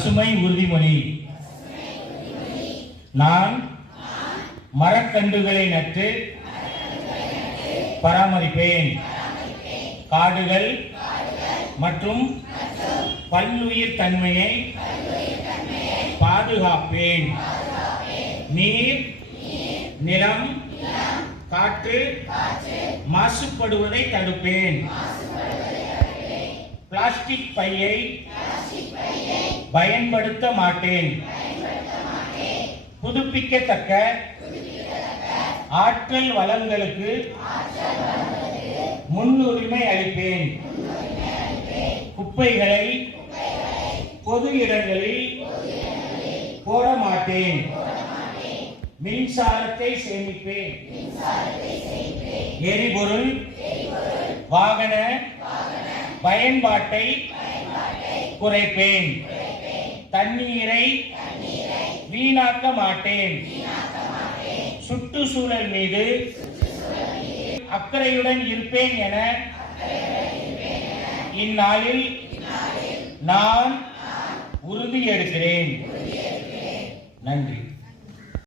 பசுமை உறுதிமொழி. நான் மரக்கன்றுகளை நட்டு பராமரிப்பேன். காடுகள் மற்றும் பல்லுயிர் தன்மையை பாதுகாப்பேன். நீர், நிலம், காற்று மாசுபடுவதை தடுப்பேன். பிளாஸ்டிக் பையை பயன்படுத்த மாட்டேன். புதுப்பிக்கத்தக்க ஆற்றல் வளங்களுக்கு முன்னுரிமை அளிப்பேன். குப்பைகளை பொது இடங்களில் போட மாட்டேன். மின்சாரத்தை சேமிப்பேன். எரிபொருள் வாகன பயன்பாட்டை குறைப்பேன். தண்ணீரை வீணாக்க மாட்டேன். சுற்றுச்சூழல் மீது அக்கறையுடன் இருப்பேன் என இந்நாளில் நான் உறுதி எடுக்கிறேன். நன்றி.